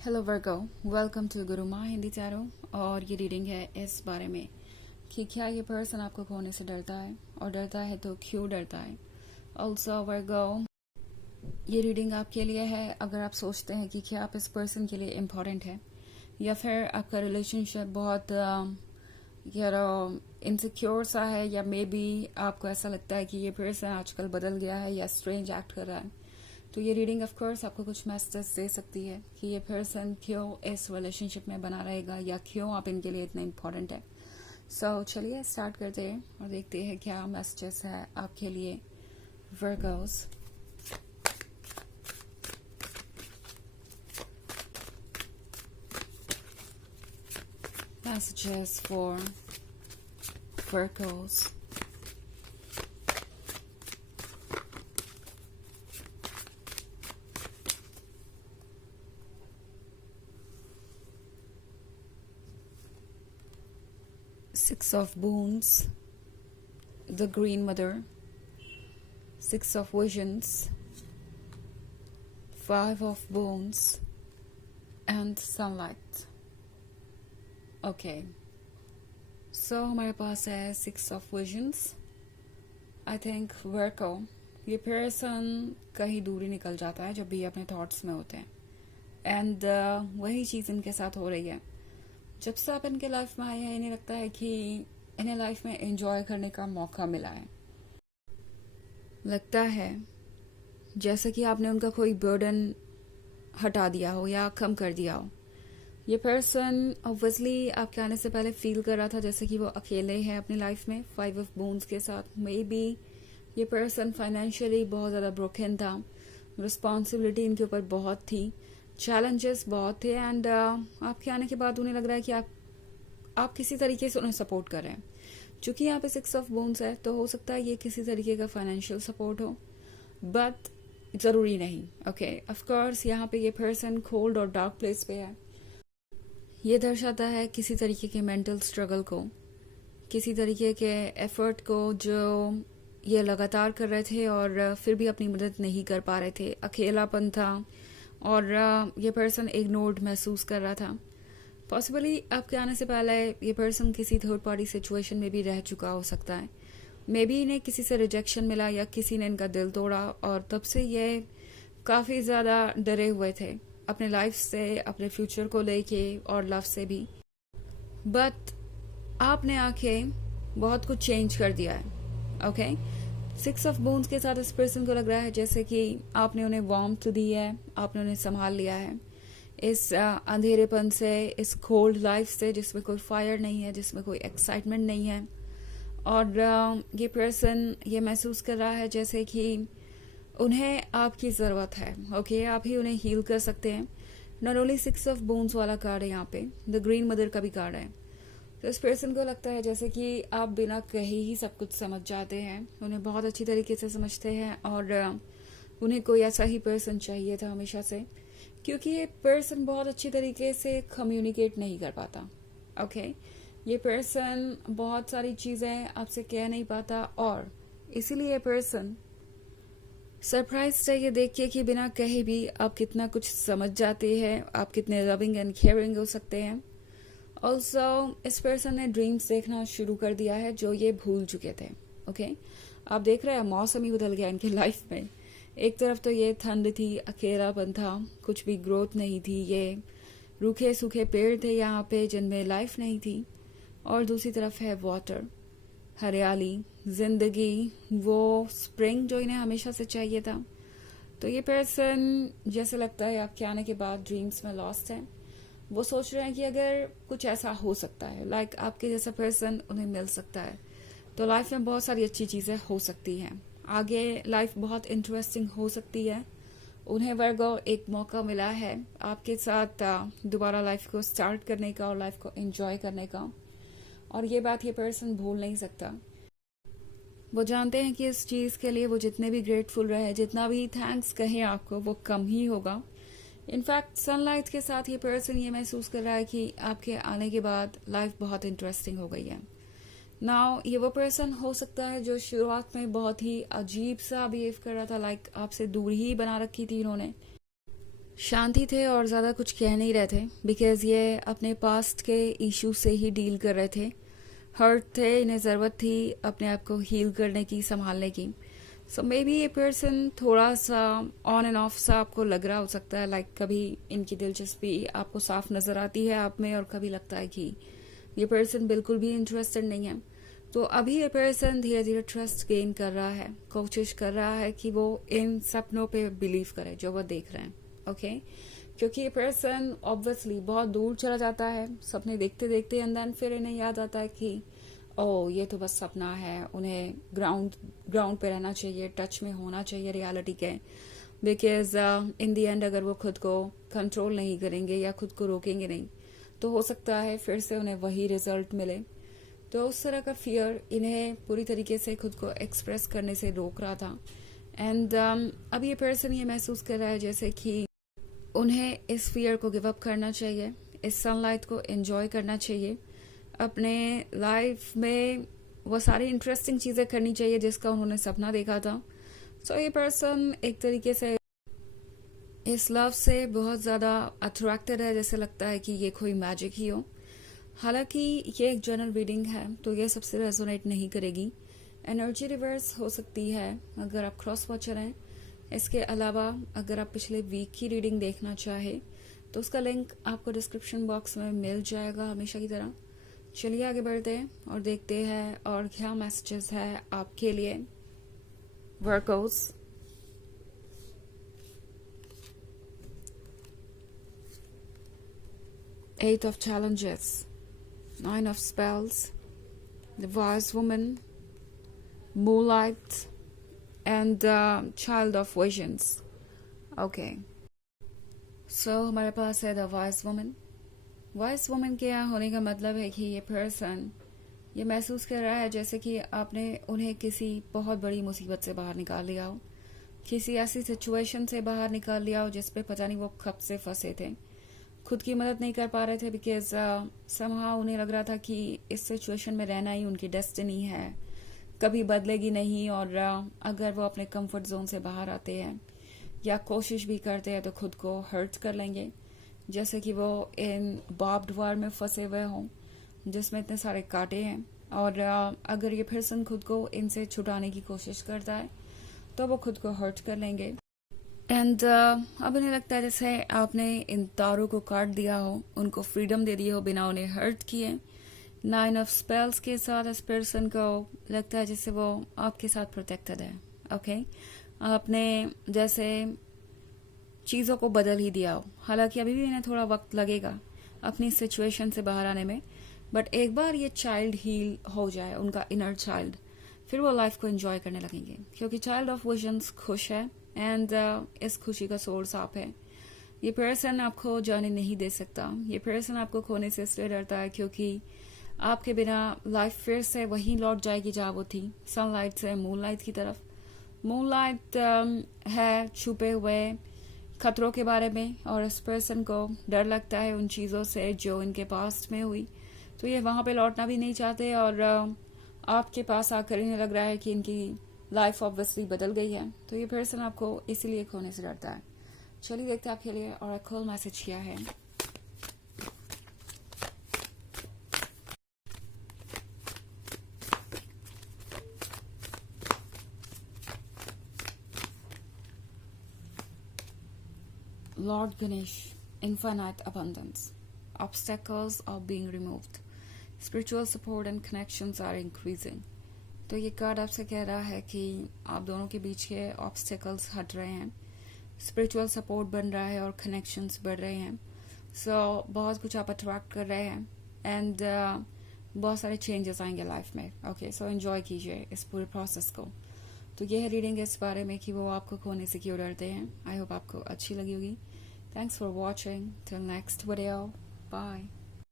Hello Virgo, welcome to गुरु माँ Hindi tarot. और ये रीडिंग है इस बारे में कि क्या ये पर्सन आपको खोने से डरता है, और डरता है तो क्यों डरता है। ऑल्सो वर्गो, ये रीडिंग आपके लिए है अगर आप सोचते हैं कि क्या आप इस पर्सन के लिए इम्पोर्टेंट है, या फिर आपका रिलेशनशिप बहुत इनसिक्योर सा है, या मे बी आपको ऐसा लगता है कि ये पर्सन आजकल बदल गया है या स्ट्रेंज एक्ट कर रहा है। तो ये रीडिंग ऑफ कोर्स आपको कुछ मैसेज दे सकती है कि ये पर्सन क्यों इस रिलेशनशिप में बना रहेगा, या क्यों आप इनके लिए इतना इम्पोर्टेंट है। सो चलिए स्टार्ट करते हैं और देखते हैं क्या मैसेजेस है आपके लिए Virgo's. Messages for Virgos. Six of Wands, the Green Mother, Six of Visions, Five of Wands, and Sunlight. Okay, so हमारे पास है six of visions. I think वर्को, ये पर्सन कहीं दूर ही निकल जाता है जब भी अपने थॉट्स में होते हैं, एंड वही चीज़ इनके साथ हो रही है। जब से आप इनके लाइफ में आए हैं, इन्हें लगता है कि इन्हें लाइफ में एंजॉय करने का मौका मिला है। लगता है जैसे कि आपने उनका कोई बर्डन हटा दिया हो या कम कर दिया हो। ये पर्सन ऑब्वियसली आपके आने से पहले फील कर रहा था जैसे कि वो अकेले है अपनी लाइफ में, फाइव ऑफ बोन्स के साथ। मे बी ये पर्सन फाइनेंशियली बहुत ज़्यादा ब्रोकन था, रिस्पॉन्सिबिलिटी इनके ऊपर बहुत थी, चैलेंजेस बहुत थे, एंड आपके आने के बाद उन्हें लग रहा है कि आप किसी तरीके से उन्हें सपोर्ट कर रहे हैं। चूंकि यहाँ पे सिक्स ऑफ बोन्स है तो हो सकता है ये किसी तरीके का फाइनेंशियल सपोर्ट हो, बट ज़रूरी नहीं। ओके, ऑफ कोर्स यहाँ पे ये पर्सन कोल्ड और डार्क प्लेस पे है। ये दर्शाता है किसी तरीके के मेंटल स्ट्रगल को, किसी तरीके के एफर्ट को जो ये लगातार कर रहे थे और फिर भी अपनी मदद नहीं कर पा रहे थे। अकेलापन था और ये पर्सन इग्नोर्ड महसूस कर रहा था। पॉसिबली आपके आने से पहले ये पर्सन किसी थर्ड पार्टी सिचुएशन में भी रह चुका हो सकता है। मे बी इन्हें किसी से रिजेक्शन मिला या किसी ने इनका दिल तोड़ा, और तब से ये काफ़ी ज़्यादा डरे हुए थे अपने लाइफ से, अपने फ्यूचर को लेके और लव से भी। बट आपने आके बहुत कुछ चेंज कर दिया है। ओके, सिक्स ऑफ बोन्स के साथ इस पर्सन को लग रहा है जैसे कि आपने उन्हें वार्मथ दी है, आपने उन्हें संभाल लिया है इस अंधेरेपन से, इस कोल्ड लाइफ से जिसमें कोई फायर नहीं है, जिसमें कोई एक्साइटमेंट नहीं है। और ये पर्सन ये महसूस कर रहा है जैसे कि उन्हें आपकी ज़रूरत है। ओके, आप ही उन्हें हील कर सकते हैं। Not only six of bones वाला कार्ड है यहाँ पे, द ग्रीन मदर का भी कार्ड है। तो इस पर्सन को लगता है जैसे कि आप बिना कहे ही सब कुछ समझ जाते हैं, उन्हें बहुत अच्छी तरीके से समझते हैं, और उन्हें कोई ऐसा ही पर्सन चाहिए था हमेशा से, क्योंकि ये पर्सन बहुत अच्छी तरीके से कम्युनिकेट नहीं कर पाता। ओके, ये पर्सन बहुत सारी चीज़ें आपसे कह नहीं पाता, और इसीलिए ये पर्सन सरप्राइज है ये देख के कि बिना कहे भी आप कितना कुछ समझ जाते हैं, आप कितने लविंग एंड केयरिंग हो सकते हैं। ऑल्सो इस पर्सन ने ड्रीम्स देखना शुरू कर दिया है जो ये भूल चुके थे। ओके, आप देख रहे हैं मौसम ही बदल गया इनकी लाइफ में। एक तरफ तो ये ठंड थी, अकेलापन था, कुछ भी ग्रोथ नहीं थी, ये रूखे सूखे पेड़ थे यहाँ पे जिनमें लाइफ नहीं थी, और दूसरी तरफ है वाटर, हरियाली, जिंदगी, वो स्प्रिंग जो इन्हें हमेशा से चाहिए था। तो ये पर्सन जैसे लगता है आपके आने के बाद ड्रीम्स में लॉस्ट है। वो सोच रहे हैं कि अगर कुछ ऐसा हो सकता है, लाइक आपके जैसा पर्सन उन्हें मिल सकता है, तो लाइफ में बहुत सारी अच्छी चीज़ें हो सकती हैं, आगे लाइफ बहुत इंटरेस्टिंग हो सकती है। उन्हें वर्गो एक मौका मिला है आपके साथ दोबारा लाइफ को स्टार्ट करने का और लाइफ को एंजॉय करने का, और ये बात ये पर्सन भूल नहीं सकता। वो जानते हैं कि इस चीज़ के लिए वो जितने भी ग्रेटफुल रहे, जितना भी थैंक्स कहें आपको, वो कम ही होगा। इनफैक्ट सनलाइट के साथ ये पर्सन ये महसूस कर रहा है कि आपके आने के बाद लाइफ बहुत इंटरेस्टिंग हो गई है। नाउ ये वो पर्सन हो सकता है जो शुरुआत में बहुत ही अजीब सा बिहेव कर रहा था, लाइक आपसे दूर ही बना रखी थी इन्होंने। शांति थे और ज़्यादा कुछ कह नहीं रहे थे, बिकॉज ये अपने पास्ट के इशू से ही डील कर रहे थे। हर्ट थे, इन्हें ज़रूरत थी अपने आप को हील करने की, संभालने की। सो मे बी ये पर्सन थोड़ा सा ऑन एंड ऑफ सा आपको लग रहा हो सकता है, लाइक कभी इनकी दिलचस्पी आपको साफ नज़र आती है आप में, और कभी लगता है कि ये पर्सन बिल्कुल भी इंटरेस्टेड नहीं है। तो अभी ये पर्सन धीरे धीरे ट्रस्ट गेन कर रहा है, कोशिश कर रहा है कि वो इन सपनों पे बिलीव करे जो वो देख रहे हैं। ओके क्योंकि ये पर्सन ऑब्वियसली बहुत दूर चला जाता है सपने देखते देखते, एंड देन फिर इन्हें याद आता है कि ओह ये तो बस सपना है। उन्हें ग्राउंड पे रहना चाहिए, टच में होना चाहिए रियलिटी के, बिकॉज इन दी एंड अगर वो खुद को कंट्रोल नहीं करेंगे या खुद को रोकेंगे नहीं, तो हो सकता है फिर से उन्हें वही रिजल्ट मिले। तो उस तरह का फियर इन्हें पूरी तरीके से खुद को एक्सप्रेस करने से रोक रहा था। एंड अब ये पर्सन ये महसूस कर रहा है जैसे कि उन्हें इस फियर को गिव अप करना चाहिए, इस सनलाइट को एंजॉय करना चाहिए, अपने लाइफ में वो सारी इंटरेस्टिंग चीज़ें करनी चाहिए जिसका उन्होंने सपना देखा था। सो ये पर्सन एक तरीके से इस लव से बहुत ज़्यादा अट्रैक्टेड है, जैसे लगता है कि ये कोई मैजिक ही हो। हालांकि ये एक जनरल रीडिंग है तो ये सबसे रेजोनेट नहीं करेगी। एनर्जी रिवर्स हो सकती है अगर आप क्रॉस वॉचर हैं। इसके अलावा अगर आप पिछले वीक की रीडिंग देखना चाहे तो उसका लिंक आपको डिस्क्रिप्शन बॉक्स में मिल जाएगा हमेशा की तरह। चलिए आगे बढ़ते हैं और देखते हैं और क्या मैसेजेस है आपके लिए वर्कोस। Eight of Challenges, Nine of Spells, the Wise Woman, Moonlight, and Child of Visions. Okay. So हमारे पास है the wise woman. Wise woman के यहाँ होने का मतलब है कि ये पर्सन ये महसूस कर रहा है जैसे कि आपने उन्हें किसी बहुत बड़ी मुसीबत से बाहर निकाल लिया हो, किसी ऐसी सिचुएशन से बाहर निकाल लिया हो जिस पे पता नहीं वो कब से फंसे थे, खुद की मदद नहीं कर पा रहे थे, बिकॉज समहाउ उन्हें लग रहा था कि इस सिचुएशन में रहना ही उनकी डेस्टिनी है, कभी बदलेगी नहीं, और अगर वो अपने कंफर्ट जोन से बाहर आते हैं या कोशिश भी करते हैं तो खुद को हर्ट कर लेंगे, जैसे कि वो इन बार्ब्ड वार में फंसे हुए हों जिसमें इतने सारे कांटे हैं। और अगर ये पर्सन खुद को इनसे छुटाने की कोशिश करता है तो वो खुद को हर्ट कर लेंगे। एंड अब इन्हें लगता है जैसे आपने इन तारों को काट दिया हो, उनको फ्रीडम दे दी हो बिना उन्हें हर्ट किए। नाइन ऑफ स्पेल्स के साथ इस पर्सन को लगता है जैसे वो आपके साथ प्रोटेक्टेड है। ओके आपने जैसे चीज़ों को बदल ही दिया हो, हालांकि अभी भी इन्हें थोड़ा वक्त लगेगा अपनी सिचुएशन से बाहर आने में, बट एक बार ये चाइल्ड हील हो जाए, उनका इनर चाइल्ड, फिर वो लाइफ को एंजॉय करने लगेंगे, क्योंकि चाइल्ड ऑफ विजन्स खुश है एंड इस खुशी का सोर्स आप है। ये पर्सन आपको जाने नहीं दे सकता, ये पर्सन आपको खोने से इसलिए डरता है क्योंकि आपके बिना लाइफ फिर से वहीं लौट जाएगी जहाँ वो थी, सनलाइट से मूनलाइट की तरफ। मूनलाइट है छुपे हुए खतरों के बारे में, और इस पर्सन को डर लगता है उन चीज़ों से जो इनके पास्ट में हुई, तो ये वहाँ पे लौटना भी नहीं चाहते, और आपके पास आकर इन्हें लग रहा है कि इनकी लाइफ ऑब्वियसली बदल गई है, तो ये पर्सन आपको इसीलिए खोने से डरता है। चलिए देखते हैं आपके लिए ऑरेकल मैसेज क्या है। Lord Ganesh, infinite abundance. Obstacles are being removed. Spiritual support and connections are increasing. तो ये कार्ड आपसे कह रहा है कि आप दोनों के बीच के ऑब्स्टेकल्स हट रहे हैं, स्पिरिचुअल सपोर्ट बन रहा है और कनेक्शंस बढ़ रहे हैं। सो बहुत कुछ आप अट्रैक्ट कर रहे हैं एंड बहुत सारे चेंजेस आएंगे लाइफ में। ओके सो एंजॉय कीजिए इस पूरे प्रोसेस को। तो ये है रीडिंग इस बारे में कि वो आपको खोने से क्यों डरते हैं। आई होप आपको अच्छी लगी होगी। Thanks for watching, till next video, bye.